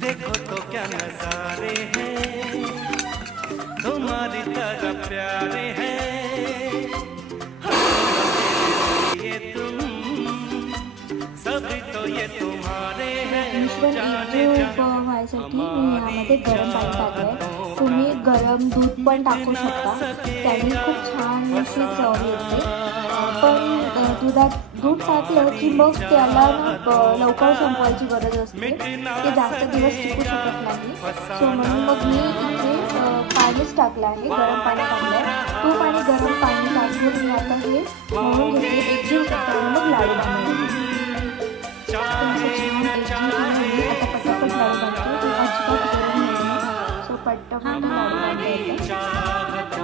देखो तो क्या नजारे हैं, तुम्हारी तरह प्यारे हैं, ये तुम सभी तो ये तुम्हारे हैं। मिश्रण एकजीव व्हायसाठी मी यामध्ये गरम पाणी टाकलंय। तुम्ही गरम दूध पण टाकू शकता, त्याने खूप छान अशी चव येते। पण दूध टाकलं की मग त्याला लवकर संपवायची गरज असते, ते जास्त दिवस टिकू शकत नाही। सो म्हणून मग मी इथे पाणीच टाकलं आहे, गरम पाणी टाकलंय। तूप आणि गरम पाणी टाकून मी आता हे मळून घेतले, एकजीव करते आणि मग लाडू बनवते। आता पटापट लाडू बांधते, अजिबात गरम नाही, सो पटापट लाडू बांधता येते। ज्या आकारात